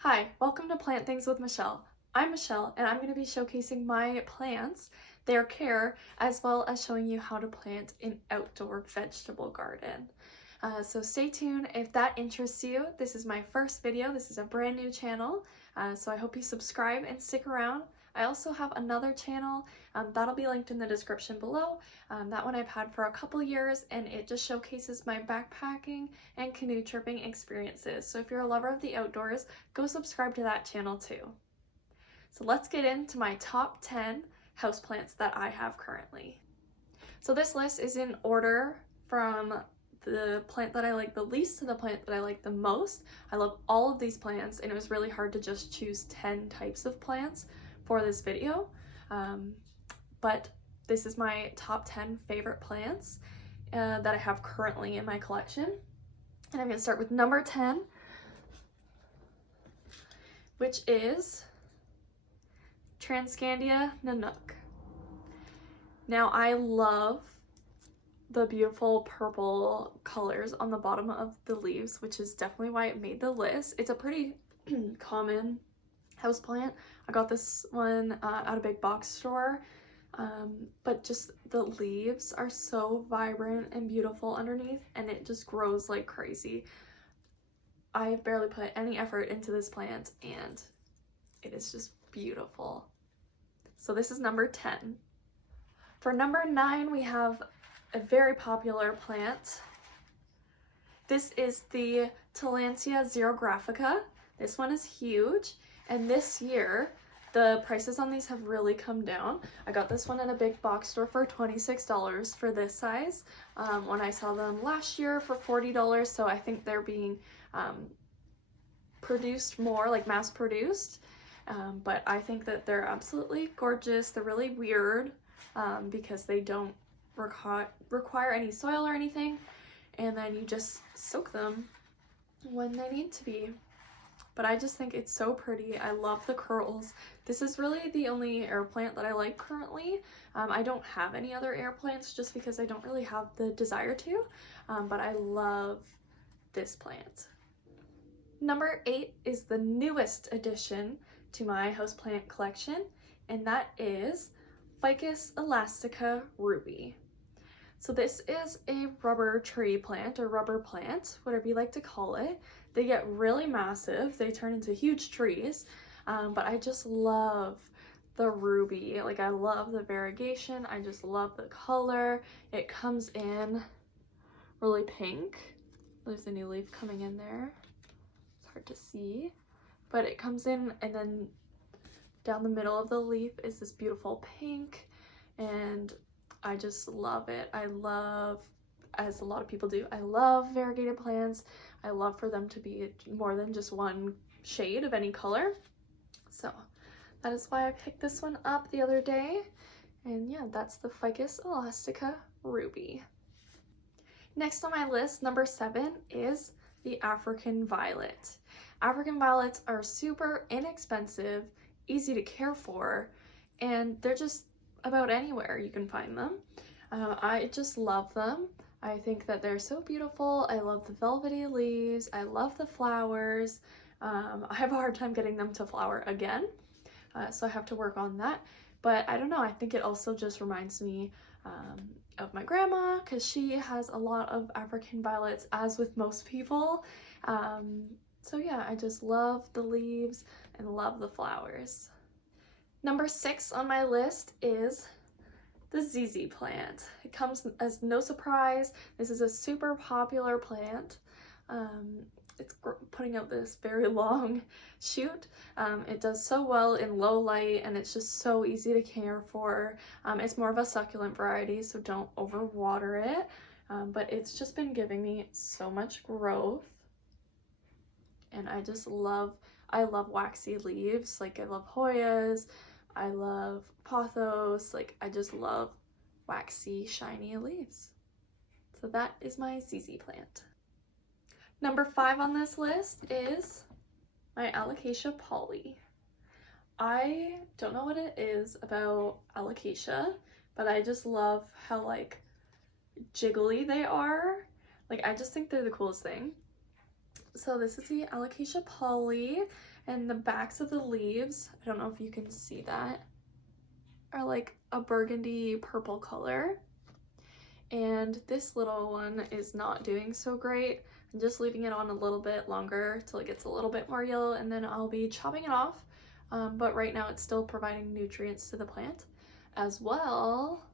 Hi, welcome to Plant Things with Michelle. I'm Michelle and I'm going to be showcasing my plants, their care, as well as showing you how to plant an outdoor vegetable garden. So stay tuned if that interests you. This is my first video. This is a brand new channel, so I hope you subscribe and stick around. I also have another channel that'll be linked in the description below. That one I've had for a couple years and it just showcases my backpacking and canoe tripping experiences. So if you're a lover of the outdoors, go subscribe to that channel too. So let's get into my top 10 houseplants that I have currently. So this list is in order from the plant that I like the least to the plant that I like the most. I love all of these plants and it was really hard to just choose 10 types of plants for this video. But this is my top 10 favorite plants that I have currently in my collection. And I'm going to start with number 10, which is Transcandia Nanook. Now I love the beautiful purple colors on the bottom of the leaves, which is definitely why it made the list. It's a pretty common houseplant. I got this one at a big box store, but just the leaves are so vibrant and beautiful underneath and it just grows like crazy. I have barely put any effort into this plant and it is just beautiful. So this is number 10. For number 9, we have a very popular plant. This is the Talantia Graphica. This one is huge, and this year the prices on these have really come down. I got this one in a big box store for $26 for this size, when I saw them last year for $40, so I think they're being produced more, like mass produced, but I think that they're absolutely gorgeous. They're really weird because they don't require any soil or anything, and then you just soak them when they need to be. But I just think it's so pretty. I love the curls. This is really the only air plant that I like currently. I don't have any other air plants just because I don't really have the desire to, but I love this plant. Number 8 is the newest addition to my houseplant collection, and that is Ficus Elastica Ruby. So this is a rubber tree plant or rubber plant, whatever you like to call it. They get really massive, they turn into huge trees, but I just love the ruby. Like, I love the variegation, I just love the color. It comes in really pink. There's a new leaf coming in there. It's hard to see, but it comes in, and then down the middle of the leaf is this beautiful pink, and I just love it. I love, as a lot of people do, I love variegated plants. I love for them to be more than just one shade of any color. So that is why I picked this one up the other day. And yeah, that's the Ficus Elastica Ruby. Next on my list, number 7, is the African Violet. African Violets are super inexpensive, easy to care for, and they're just about anywhere you can find them. I just love them. I think that they're so beautiful. I love the velvety leaves. I love the flowers. I have a hard time getting them to flower again, so I have to work on that. But I don't know, I think it also just reminds me of my grandma, because she has a lot of African violets, as with most people. So yeah, I just love the leaves and love the flowers. Number 6 on my list is the ZZ plant. It comes as no surprise. This is a super popular plant. It's putting out this very long shoot. It does so well in low light, and it's just so easy to care for. It's more of a succulent variety, so don't overwater it. But it's just been giving me so much growth, and I just love, I love waxy leaves. Like, I love Hoyas, I love pothos, like I just love waxy, shiny leaves. So that is my ZZ plant. Number 5 on this list is my Alocasia Polly. I don't know what it is about Alocasia, but I just love how like jiggly they are. Like, I just think they're the coolest thing. So this is the Alocasia Polly, and the backs of the leaves, I don't know if you can see that, are like a burgundy purple color. And this little one is not doing so great. I'm just leaving it on a little bit longer till it gets a little bit more yellow, and then I'll be chopping it off. But right now it's still providing nutrients to the plant. As well,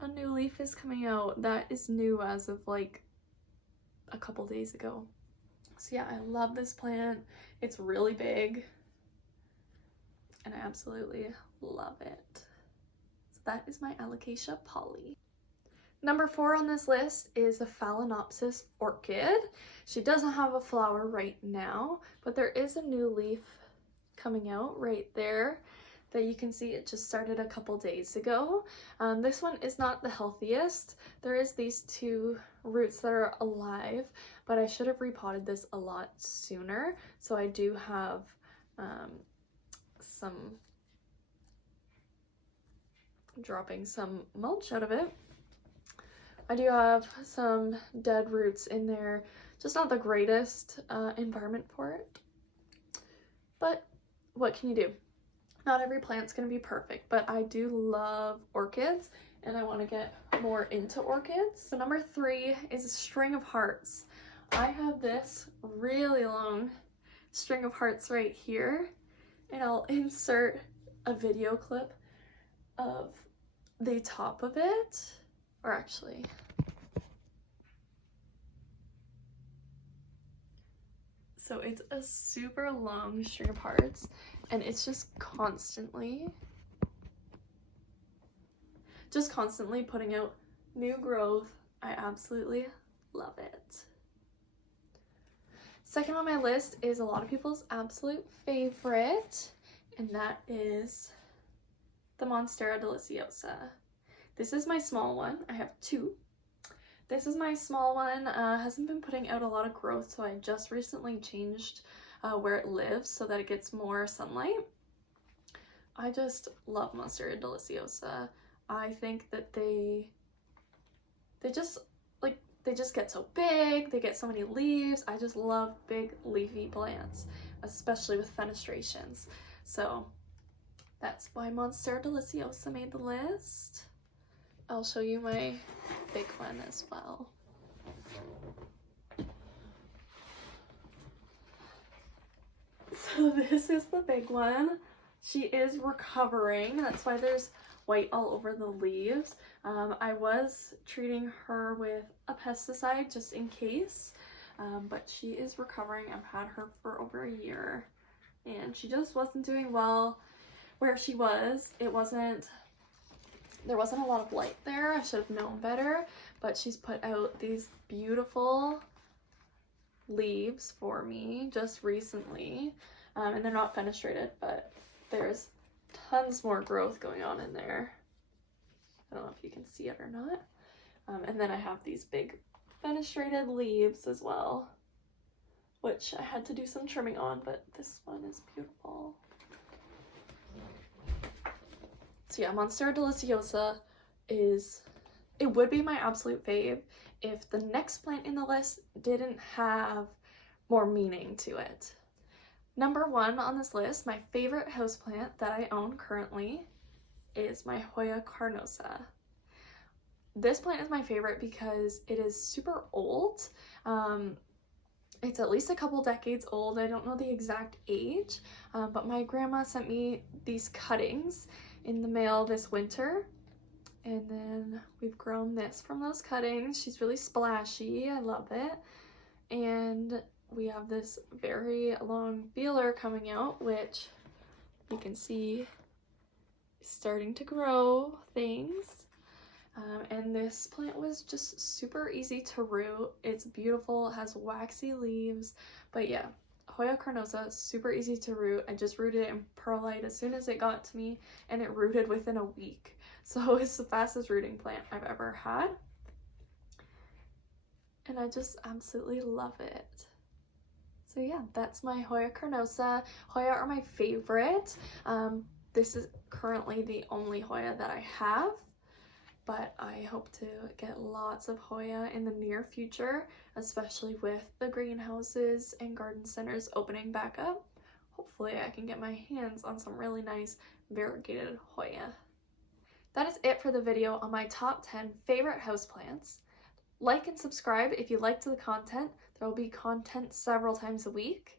a new leaf is coming out. That is new as of like a couple days ago. So yeah, I love this plant. It's really big and I absolutely love it. So that is my Alocasia Polly. Number 4 on this list is the Phalaenopsis Orchid. She doesn't have a flower right now, but there is a new leaf coming out right there that you can see. It just started a couple days ago. This one is not the healthiest. There is these 2 roots that are alive, but I should have repotted this a lot sooner. So I do have dropping some mulch out of it. I do have some dead roots in there, just not the greatest environment for it. But what can you do? Not every plant's gonna be perfect, but I do love orchids and I want to get more into orchids. So number 3 is a string of hearts. I have this really long string of hearts right here, and I'll insert a video clip of the top of it, or actually, so it's a super long string of hearts and it's just constantly putting out new growth. I absolutely love it. Second on my list is a lot of people's absolute favorite, and that is the Monstera Deliciosa. This is my small one. I have 2. This is my small one. Hasn't been putting out a lot of growth, so I just recently changed where it lives so that it gets more sunlight. I just love Monstera Deliciosa. I think that they just get so big, they get so many leaves. I just love big leafy plants, especially with fenestrations. So that's why Monstera Deliciosa made the list. I'll show you my big one as well. So this is the big one. She is recovering. That's why there's white all over the leaves. I was treating her with a pesticide just in case, but she is recovering. I've had her for over a year and she just wasn't doing well where she was. There wasn't a lot of light there. I should have known better, but she's put out these beautiful leaves for me just recently, and they're not fenestrated, but there's tons more growth going on in there. I don't know if you can see it or not. And then I have these big fenestrated leaves as well, which I had to do some trimming on, but this one is beautiful. So yeah, Monstera Deliciosa would be my absolute fave if the next plant in the list didn't have more meaning to it. Number 1 on this list, my favorite houseplant that I own currently is my Hoya carnosa. This plant is my favorite because it is super old. It's at least a couple decades old. I don't know the exact age, but my grandma sent me these cuttings in the mail this winter, and then we've grown this from those cuttings. She's really splashy. I love it. And we have this very long feeler coming out, which you can see is starting to grow things. And this plant was just super easy to root. It's beautiful, it has waxy leaves, but yeah, Hoya carnosa, super easy to root. I just rooted it in perlite as soon as it got to me, and it rooted within a week. So it's the fastest rooting plant I've ever had. And I just absolutely love it. So yeah, that's my Hoya carnosa. Hoya are my favorite. This is currently the only Hoya that I have but I hope to get lots of Hoya in the near future, especially with the greenhouses and garden centers opening back up. Hopefully I can get my hands on some really nice variegated Hoya. That is it for the video on my top 10 favorite houseplants. Like and subscribe if you liked the content. There will be content several times a week.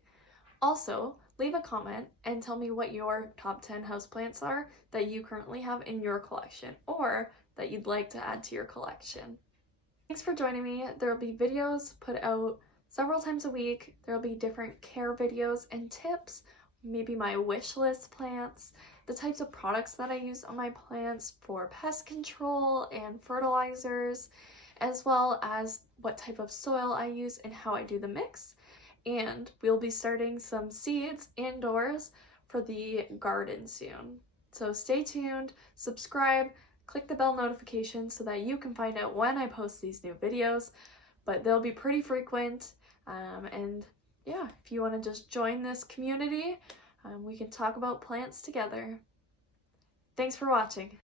Also, leave a comment and tell me what your top 10 houseplants are that you currently have in your collection or that you'd like to add to your collection. Thanks for joining me. There will be videos put out several times a week. There will be different care videos and tips, maybe my wish list plants, the types of products that I use on my plants for pest control and fertilizers, as well as what type of soil I use and how I do the mix. And we'll be starting some seeds indoors for the garden soon. So stay tuned, subscribe, click the bell notification so that you can find out when I post these new videos, but they'll be pretty frequent. And yeah, if you want to just join this community, we can talk about plants together. Thanks for watching.